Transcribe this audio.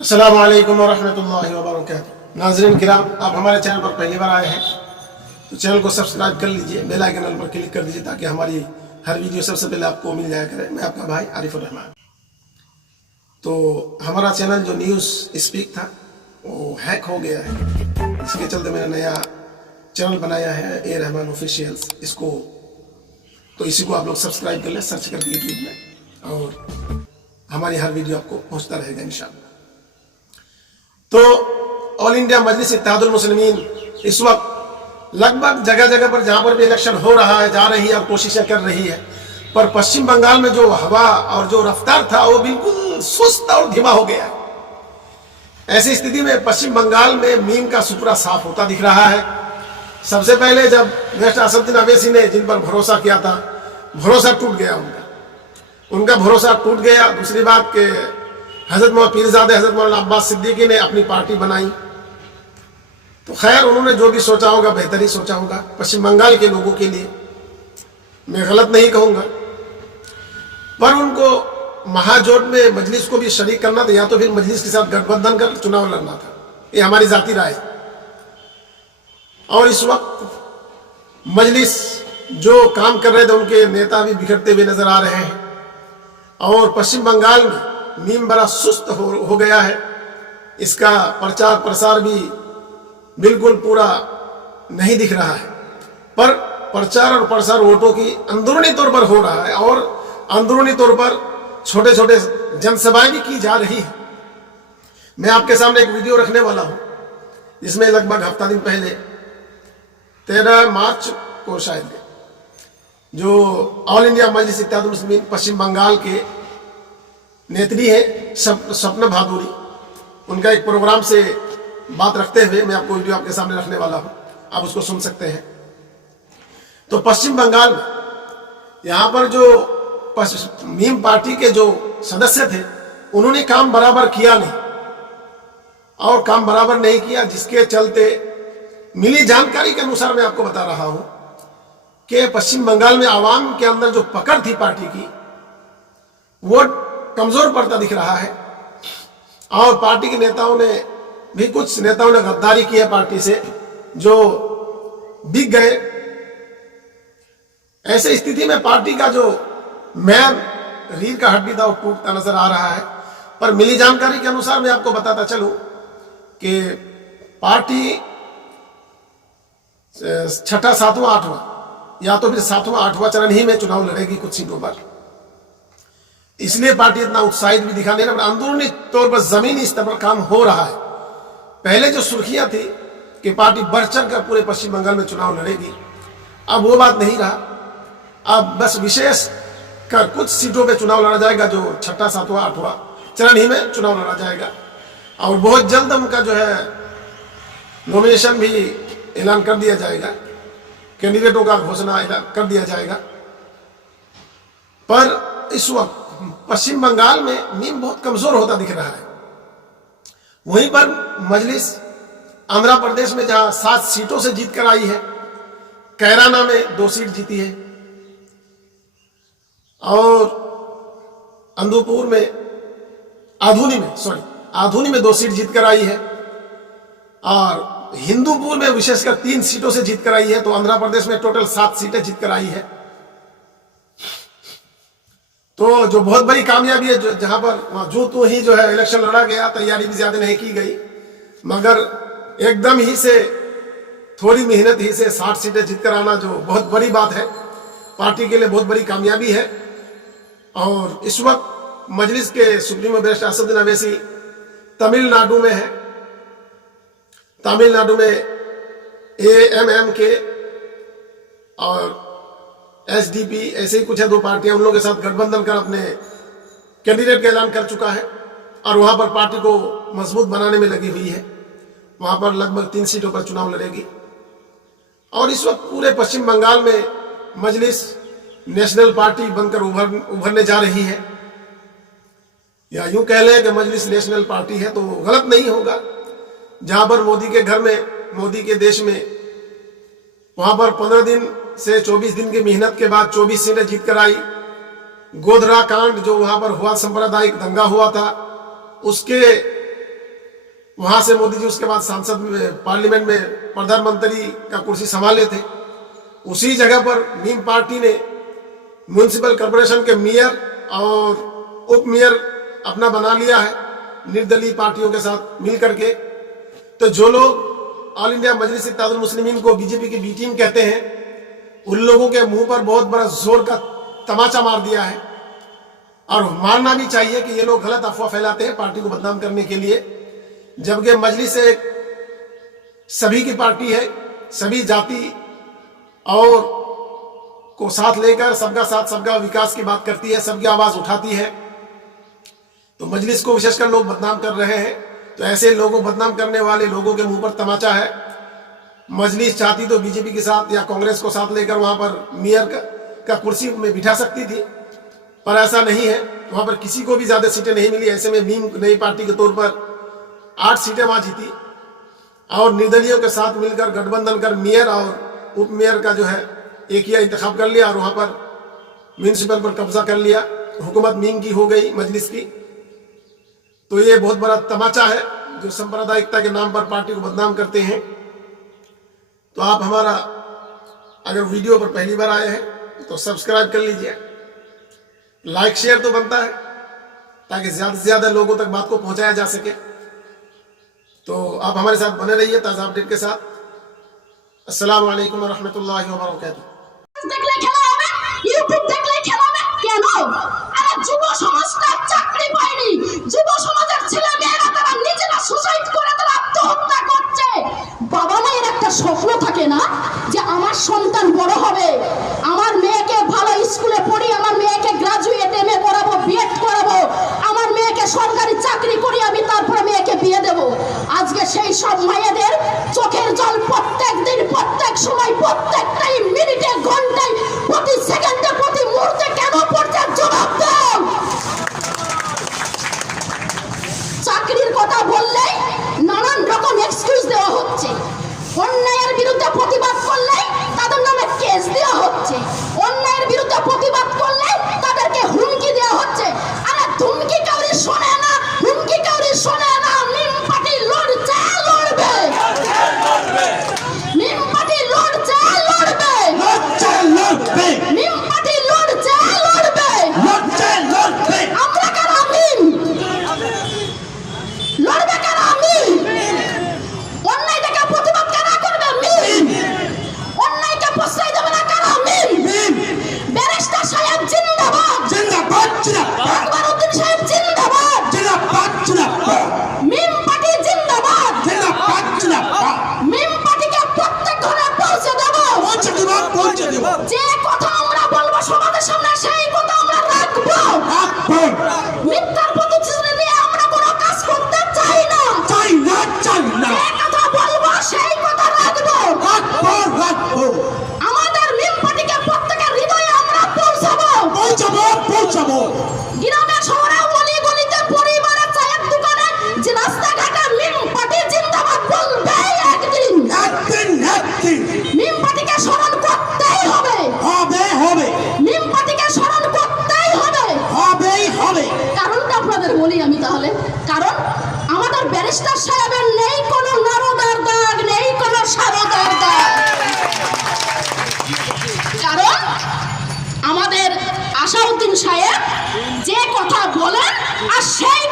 अस्सलामु अलैकुम वरहमतुल्लाहि वबरकातुहू। नाज़रीन किराम, आप हमारे चैनल पर पहली बार आए हैं तो चैनल को सब्सक्राइब कर लीजिए, बेल आइकन पर क्लिक कर दीजिए ताकि हमारी हर वीडियो सबसे पहले आपको मिल जाया करे। मैं आपका भाई आरिफ रहमान। तो हमारा चैनल जो न्यूज़ स्पीक था वो हैक हो गया है, इसके चलते मैंने नया चैनल बनाया है ए रहमान ऑफिशियल्स। इसको तो इसी को आप लोग सब्सक्राइब कर लें, सर्च करके यूट्यूब में, और हमारी हर वीडियो आपको पहुंचता रहेगा इंशाअल्लाह। तो ऑल इंडिया मजलिस इत्तेहादुल मुस्लिमीन इस वक्त लगभग जगह जगह पर जहां पर भी इलेक्शन हो रहा है जा रही है और कोशिशें कर रही है, पर पश्चिम बंगाल में जो हवा और जो रफ्तार था वो बिल्कुल सुस्त और धीमा हो गया। ऐसी स्थिति में पश्चिम बंगाल में मीम का सुपरा साफ होता दिख रहा है। सबसे पहले जब वेस्ट असदुद्दीन अवैसी ने जिन पर भरोसा किया था, भरोसा टूट गया उनका भरोसा टूट गया। दूसरी बात कि हजरत मौलाना पीरजादे हजरत मौलाना अब्बास सिद्दीकी ने अपनी पार्टी बनाई, तो खैर उन्होंने जो भी सोचा होगा बेहतर ही सोचा होगा पश्चिम बंगाल के लोगों के लिए, मैं गलत नहीं कहूँगा। पर उनको महाजोट में मजलिस को भी शरीक करना था, या तो फिर मजलिस के साथ गठबंधन कर चुनाव लड़ना था। ये हमारी जाती राय है। और इस वक्त मजलिस जो काम कर रहे थे उनके नेता भी बिखरते हुए नजर आ रहे हैं, और पश्चिम बंगाल में मीम बड़ा सुस्त हो गया है। इसका प्रचार प्रसार भी बिल्कुल पूरा नहीं दिख रहा है, पर प्रचार और प्रसार वोटों की अंदरूनी तौर पर हो रहा है, और अंदरूनी तौर पर छोटे छोटे जनसभाएं भी की जा रही है। मैं आपके सामने एक वीडियो रखने वाला हूं जिसमें लगभग हफ्ता दिन पहले 13 मार्च को शायद जो ऑल इंडिया मजलिस इत्तेहादुल मुस्लिमीन पश्चिम बंगाल के नेत्री है सपना भादुरी, उनका एक प्रोग्राम से बात रखते हुए मैं आपको वीडियो आपके सामने रखने वाला हूं, आप उसको सुन सकते हैं। तो पश्चिम बंगाल में यहां पर जो मीम पार्टी के जो सदस्य थे उन्होंने काम बराबर किया नहीं, और काम बराबर नहीं किया, जिसके चलते मिली जानकारी के अनुसार मैं आपको बता रहा हूं कि पश्चिम बंगाल में आवाम के अंदर जो पकड़ थी पार्टी की वो कमजोर पड़ता दिख रहा है। और पार्टी के नेताओं ने भी, कुछ नेताओं ने गद्दारी की है पार्टी से, जो बिक गए। ऐसे स्थिति में पार्टी का जो मैन रीढ़ का हड्डी था वो टूटता नजर आ रहा है। पर मिली जानकारी के अनुसार मैं आपको बताता चलूं कि पार्टी 6ठा 7वां 8वां या तो फिर 7वां 8वां चरण ही में चुनाव लड़ेगी कुछ सीटों पर। इसलिए पार्टी इतना उत्साहित भी दिखा नहीं रहा, अंदरूनी तौर पर जमीनी स्तर पर काम हो रहा है। पहले जो सुर्खियां थी कि पार्टी बढ़ चढ़ कर पूरे पश्चिम बंगाल में चुनाव लड़ेगी, अब वो बात नहीं रहा। अब बस विशेष कर कुछ सीटों पे चुनाव लड़ा जाएगा, जो 6ठा 7वां 8वां चरण ही में चुनाव लड़ा जाएगा, और बहुत जल्द उनका जो है नॉमिनेशन भी ऐलान कर दिया जाएगा, कैंडिडेटों का घोषणा कर दिया जाएगा। पर इस वक्त पश्चिम बंगाल में मीम बहुत कमजोर होता दिख रहा है। वहीं पर मजलिस आंध्र प्रदेश में जहां 7 सीटों से जीत कर आई है, कैराना में 2 सीट जीती है, और अंदुपुर में आधुनी में 2 सीट जीत कर आई है, और हिंदूपुर में विशेषकर 3 सीटों से जीत कर आई है। तो आंध्र प्रदेश में टोटल 7 सीटें जीत कर आई है। तो जो बहुत बड़ी कामयाबी है, जहां पर जो ही जो है इलेक्शन लड़ा गया, तैयारी भी ज्यादा नहीं की गई, मगर एकदम ही से थोड़ी मेहनत ही से 60 सीटें जीत कर आना जो बहुत बड़ी बात है, पार्टी के लिए बहुत बड़ी कामयाबी है। और इस वक्त मजलिस के सुप्रीमो बैरिस्टर असदुद्दीन अवैसी तमिलनाडु में है। तमिलनाडु में AMM के और SDP ऐसे ही कुछ है 2 पार्टियां, उन लोगों के साथ गठबंधन कर अपने कैंडिडेट का ऐलान कर चुका है, और वहां पर पार्टी को मजबूत बनाने में लगी हुई है। वहां पर लगभग 3 सीटों पर चुनाव लड़ेगी। और इस वक्त पूरे पश्चिम बंगाल में मजलिस नेशनल पार्टी बनकर उभरने जा रही है, या यूं कह लें कि मजलिस नेशनल पार्टी है तो गलत नहीं होगा। जहां पर मोदी के घर में, मोदी के देश में, वहां पर 15 दिन से 24 दिन की मेहनत के बाद 24 सीटें जीत कर आई। गोधरा कांड जो वहां पर हुआ, सांप्रदायिक दंगा हुआ था, उसके वहां से मोदी जी उसके बाद सांसद में, पार्लियामेंट में प्रधानमंत्री का कुर्सी संभाले थे। उसी जगह पर मीम पार्टी ने म्युनिसिपल कॉर्पोरेशन के मेयर और उप मेयर अपना बना लिया है निर्दलीय पार्टियों के साथ मिल करके। तो जो लोग ऑल इंडिया मजलिस इत्तेहादुल मुस्लिमीन को बीजेपी की बी टीम कहते हैं, उन लोगों के मुंह पर बहुत बड़ा जोर का तमाचा मार दिया है। और मानना भी चाहिए कि ये लोग गलत अफवाह फैलाते हैं पार्टी को बदनाम करने के लिए, जबकि मजलिस एक सभी की पार्टी है, सभी जाति और को साथ लेकर सबका साथ सबका विकास की बात करती है, सबकी आवाज उठाती है। तो मजलिस को विशेषकर लोग बदनाम कर रहे हैं। तो ऐसे लोगों बदनाम करने वाले लोगों के मुंह पर तमाचा है। मजलिस चाहती तो बीजेपी के साथ या कांग्रेस को साथ लेकर वहां पर मेयर का कुर्सी में बिठा सकती थी, पर ऐसा नहीं है। वहां पर किसी को भी ज्यादा सीटें नहीं मिली। ऐसे में मीम नई पार्टी के तौर पर 8 सीटें वहां जीती और निर्दलीयों के साथ मिलकर गठबंधन कर मेयर और उप मेयर का जो है एक ही इंतखाब कर लिया और वहां पर म्यूनिसिपल पर कब्जा कर लिया। हुकूमत मीम की हो गई, मजलिस की। तो ये बहुत बड़ा तमाचा है जो सांप्रदायिकता के नाम पर पार्टी को बदनाम करते हैं। तो आप हमारा अगर वीडियो पर पहली बार आए हैं तो सब्सक्राइब कर लीजिए, लाइक शेयर तो बनता है ताकि ज्यादा से ज्यादा लोगों तक बात को पहुंचाया जा सके। तो आप हमारे साथ बने रहिए ताज़ा अपडेट के साथ। अस्सलाम वालेकुम व रहमतुल्लाहि व बरकातुहू। দেখলে খেলা হবে, ইউটিউব দেখলে খেলা হবে কেন? আরে যুব সমাজটা চাকরি পায়নি, যুব সমাজের ছেলে মেয়েরা তারা নিজেরা সুসাইড করে তারা আত্মহত্যা করছে। বাবা মায়ের একটা স্বপ্ন থাকে না যে আমার সন্তান বড় হবে, আমার মেয়েকে ভালো স্কুলে পড়ি, আমার মেয়েকে গ্রাজুয়েট এমএ করাবো, বিএড করাবো, আমার মেয়েকে সরকারি চাকরি করি, আমি তারপরে মেয়েকে বিয়ে দেব। আজকে সেই সব মায়েদের চোখের জল প্রত্যেক দিন, প্রত্যেক সময়, প্রত্যেকটাই মিনিটে, ঘন্টায়, প্রতি সেকেন্ডে, প্রতি মুহূর্তে কেন পড়ছে? জবাব দাও। চাকরির কথা বললেই নানান রকম এক্সকিউজ দেওয়া হচ্ছে। অন্যায়ের বিরুদ্ধে প্রতিবাদ করলে তাদের নামে কেস দেওয়া হচ্ছে। অন্যায়ের বিরুদ্ধে প্রতিবাদ করলে তাদেরকে হুমকি দেওয়া হচ্ছে। আরে হুমকি কাউরি শোনে না, হুমকি কাউরি শোনে না। মিম পার্টি লড়ছে, লড়বে। মিম পার্টি লড়ছে, লড়বে। মিম পার্টি লড়ছে, লড়বে। আমরা কারা? মিম লড়বে কারা? মিম অন্যায় থেকে প্রতিবাদ কারা করবে? মিম অন্যায়কে প্রশ্রয় দেবে না কারা? মিম ব্যারিস্টার সাহেব জিন্দাবাদ, জিন্দাবাদ, জিন্দাবাদ। আকবরউদ্দিন সাহেব জিন্দাবাদ, জিন্দাবাদ, জিন্দাবাদ। মিম পার্টি জিন্দাবাদ, জিন্দাবাদ, জিন্দাবাদ। মিম পার্টিকে প্রত্যেক ঘরে পৌঁছে দেব, পৌঁছে দেব, পৌঁছে দেব। যে কথা আমরা বলবো সমাজের সামনে সেই কথা আমরা রাখবো, রাখবো। মিথ্যার প্রতিশ্রুতি দিয়ে আমরা কোনো কাজ করতে চাই না, চাই না, চাই না। যে কথা বলবো সেই কথা রাখবো, রাখবো, রাখবো। আমাদের মিম পার্টিকে প্রত্যেকের হৃদয়ে আমরা পৌঁছাবো, পৌঁছাবো, পৌঁছাবো। গ্রামে শহরে অলি গলিতে পরিবারে চায়ের দোকানে যে রাস্তাঘাটে মিম পার্টি জিন্দাবাদ বলবে একদিন, একদিন, একদিন। মিম পার্টিকে স্মরণ করতেই হবে, হবে, হবে। মিম পার্টিকে স্মরণ করতেই হবে, হবেই, হবে। কারণটা আপনাদের বলি আমি তাহলে। কারণ আমাদের ব্যারিস্টার সাহেবের নেই কোনো নারদার দাগ, নেই কোনো সারদার দাগ। কারণ আমাদের আসাউদ্দিন সাহেব যে কথা বলেন আর সেই